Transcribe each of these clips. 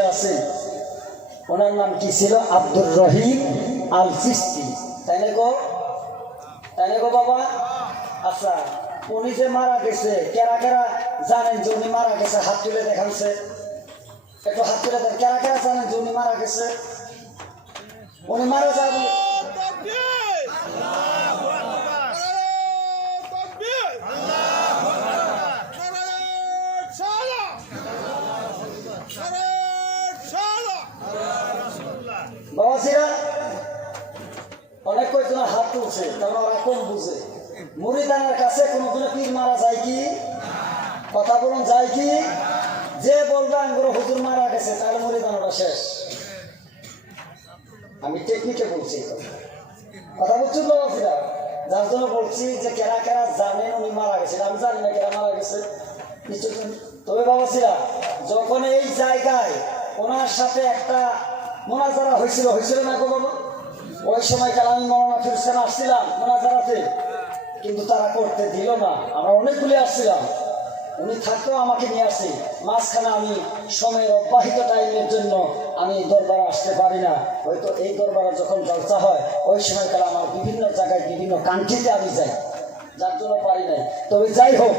আছে, ওনার নাম কি ছিল? আব্দুর রহিম আল চিশতি, তাই না গো? তাই না গো বাবা? আচ্ছা, উনি যে মারা গেছে, কেরা কেরা জানেন যে উনি মারা গেছে? হাত তুলে দেখাচ্ছে, একটু হাত তুলে দেন। কেরা কেরা জানেন যে উনি মারা গেছে? উনি মারা যাবে বাবাজিরা, অনেক কয়েকজন হাত তুলছে, কারণ ওরা কম বুঝে। মুরিদানের কাছে কোনোদিনও পীর মারা যায় কি? কথা বলুন, যায় কি? যে বলবে আঙ্গুর হুজুর মারা গেছে, তাহলে মুরিদানটা শেষ। আমি টেকনিকে বলছি কথা বলছেন বাবাজিরা, যার জন্য বলছি যে কেরা কেরা জানেন উনি মারা গেছে। আমি জানি না কেরা মারা গেছে, তবে বাবাজিরা, যখন এই জায়গায় ওনার সাথে একটা মোনাজারা হয়েছিল না গো বাবা? ওই সময়কাল আমি মৌলানা ফিরোজ আসছিলাম মোনাজারাতে, কিন্তু তারা করতে দিল না। আমরা অনেকগুলি আসছিলাম, উনি থাকতেও আমাকে নিয়ে আসে। মাঝখানে আমি সময়ের অব্যাহিত টাইমের জন্য আমি দরবারে আসতে পারি না। হয়তো এই দরবারে যখন জলসা হয় ওই সময়কাল আমার বিভিন্ন জায়গায় বিভিন্ন কান্ট্রিতে আমি যাই, যার জন্য পারি নাই। তবে যাই হোক,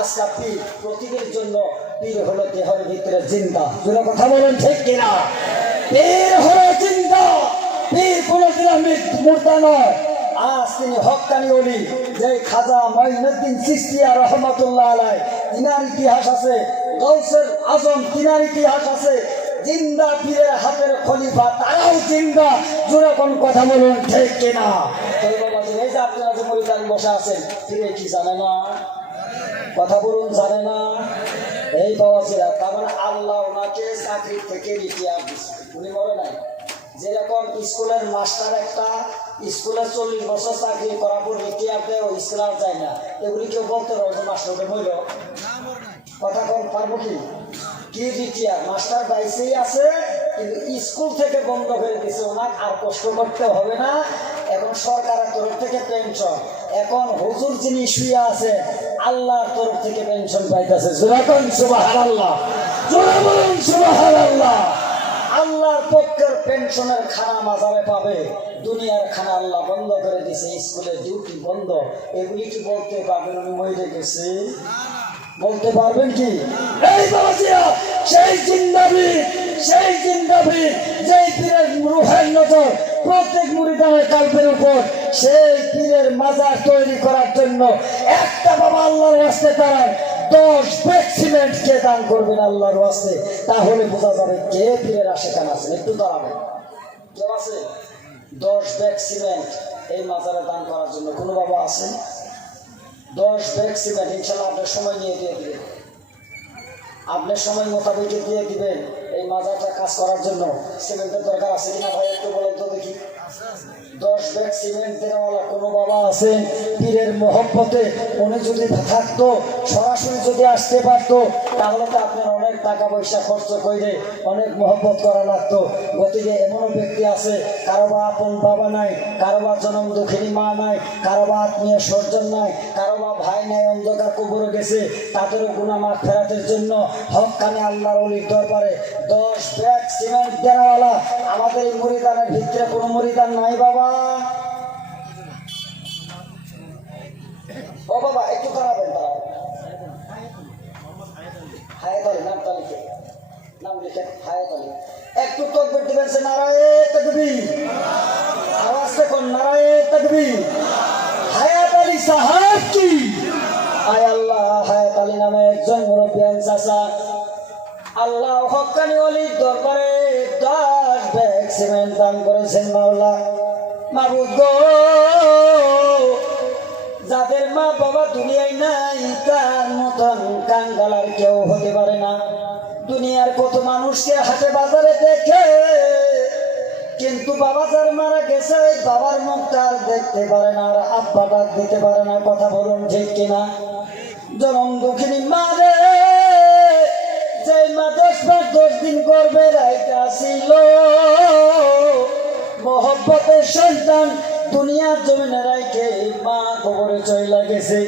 আজকা পীর প্রতীকের জন্য, পীর হলো দেহের ভিতরে জিন্দা। দুটো কথা বলেন, ঠিক কিনা? পীর হলো জিন্দা, পীর কোনদিন মুর্দা নয়। আজ তিনি হক্কানি ওলি, যে খাজা মঈনুদ্দিন চিশতিয়া রহমাতুল্লাহ আলাইহি, তিনার ইতিহাস আছে। গাউসুল আজম, তিনার ইতিহাস আছে। জিন্দা পীরের হাতের খলিফা, তারাও জিন্দা। জোরে কোন কথা বলুন, ঠিক কিনা? এই যে আপনারা যে মুরিদান বসে আছেন, পীরে কি জানে না? কথা বলুন, জানে না? এই বাবাজিরা, তার মানে আল্লাহ ওনাকে চাকরি থেকে রিটায়ার দিচ্ছে, উনি বলে নাই। যেরকম স্কুলের মাস্টার একটা স্কুলে 40 বছর চাকরি করার পর রিটায়ার দেয়, ও স্কুল যায় না, এগুলি কেউ বলতে পারো যে মাস্টারকে হইল? কথা কম পারবো কি? কি রিটায়ার? মাস্টার বাইসেই আছে, কিন্তু স্কুল থেকে বন্ধ হয়ে গেছে, ওনার আর কষ্ট করতে হবে না। এখন সরকারের তরফ থেকে পেনশন, এখন হুজুর যিনি শুয়ে আছে আল্লাহর তরফ থেকে পেনশন পাইতেছে। যেরকম সুবহানাল্লাহ, জোরে বলুন সুবহানাল্লাহ। আল্লাহর পক্ষের পেনশনের খানা মাজারে পাবে, দুনিয়ার খানা আল্লাহ বন্ধ করে দিছে, স্কুলের ডিউটি বন্ধ। এগুলি কি বলতে পারবেন উনি মরে গেছে? বলতে পারবেন কি? এই বাবাজিরা, সেই জিন্দাবি যেই পীরের রূহের নজর প্রত্যেক মুরিদানের কাল্পের উপর, সেই পীরের মাজার তৈরি করার জন্য একটা বাবা আল্লাহর রাস্তায় দাঁড়ায় 10 ব্যাগ সিমেন্ট কে দান করবেন আল্লাহর ওয়াস্তে, তাহলে বোঝা যাবে কে পীরের আশেকান আছেন। একটু দাঁড়াবেন, কেউ আছে 10 ব্যাগ সিমেন্ট এই মাজারে দান করার জন্য? কোনো বাবা আছেন? 10 ব্যাগ সিমেন্ট ইনশাল্লাহ আপনার সময় নিয়ে দিয়ে দিবেন, আপনার সময় মোতাবেক দিয়ে দিবেন এই মাজারটা কাজ করার জন্য। সিমেন্টের দরকার আছে কিনা ভাই একটু বলেন তো দেখি। 10 ব্যাগ সিমেন্ট দেওয়ালা কোনো বাবা আছেন? পীরের মহব্বতে উনি যদি থাকতো, সরাসরি যদি আসতে পারতো, তাহলে তো আপনার অনেক টাকা পয়সা খরচ করে অনেক মহব্বত করা লাগতো। গতিকে এমনও ব্যক্তি আছে, কারো বা আপন বাবা নাই, কারো বা জনম দুঃখিনী মা নাই, কারো বা আত্মীয় স্বজন নাই, কারো বা ভাই নাই, অন্ধকার কবরে গেছে, তাদেরও গুনাহ মাফ ফেরাতের জন্য হক্কানি আল্লাহর ওলির দরবারে 10 ব্যাগ সিমেন্ট দেওয়ালা আমাদের এই মুরিদানের ভিতরে কোনো মুরিদান নাই বাবা? ও বাবা একটু দাঁড়াবেন, হায়াত আলী নাম লিখে হায়াত আলী। একটু তকবীর দিবেন, সে নারায়ে তাকবীর, আওয়াজ দেখুন, নারায়ে তাকবীর। হায়াত আলী সাহেব কি? আয় আল্লাহ, হায়াত আলী নামে একজন মুরব্বিয়ান চাচা আল্লাহ হক্কানি ওলির দরবারে 10 ব্যাগ সিমেন্ট দান করেছেন। মাওলা মাবুদ গো, যাদের মা বাবা দুনিয়ায় নাই, তার মতন কাঙ্গালার কেউ হতে পারে না। দুনিয়ার কত মানুষকে হাটে বাজারে দেখে, কিন্তু বাবা যার মারা গেছে বাবার মুখটা আর দেখতে পারে না, আর আব্বা ডাক দিতে পারে না। কথা বলুন, ঠিক কিনা? জনম দুঃখিনী মারে, যে মা 10 দিন করবে রাইটা ছিল, মহব্বতের সন্তান দুনিয়ার জমিনে রাইকে মা কবরে চলে গেছে।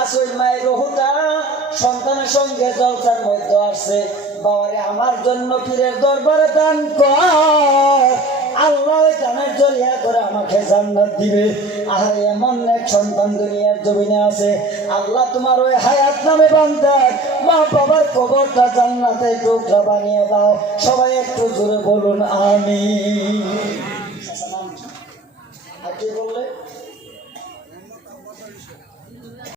আসল মায়ের রহুটা সন্তানের সঙ্গে জলসার মধ্যে আসছে। বাবারে আমার জন্য পীরের দরবারে দান কর, আল্লাহ ওই দানের জরিয়া করে আমাকে জান্নাত দিবে। আর এমন এক সন্তান দুনিয়ার জমিনে আছে, আল্লাহ তোমার ওই হায়াত নামে বান্দার মা বাবার কবরটা জান্নাতে টুকরা বানিয়ে দাও। সবাই একটু জোরে বলুন আমিন।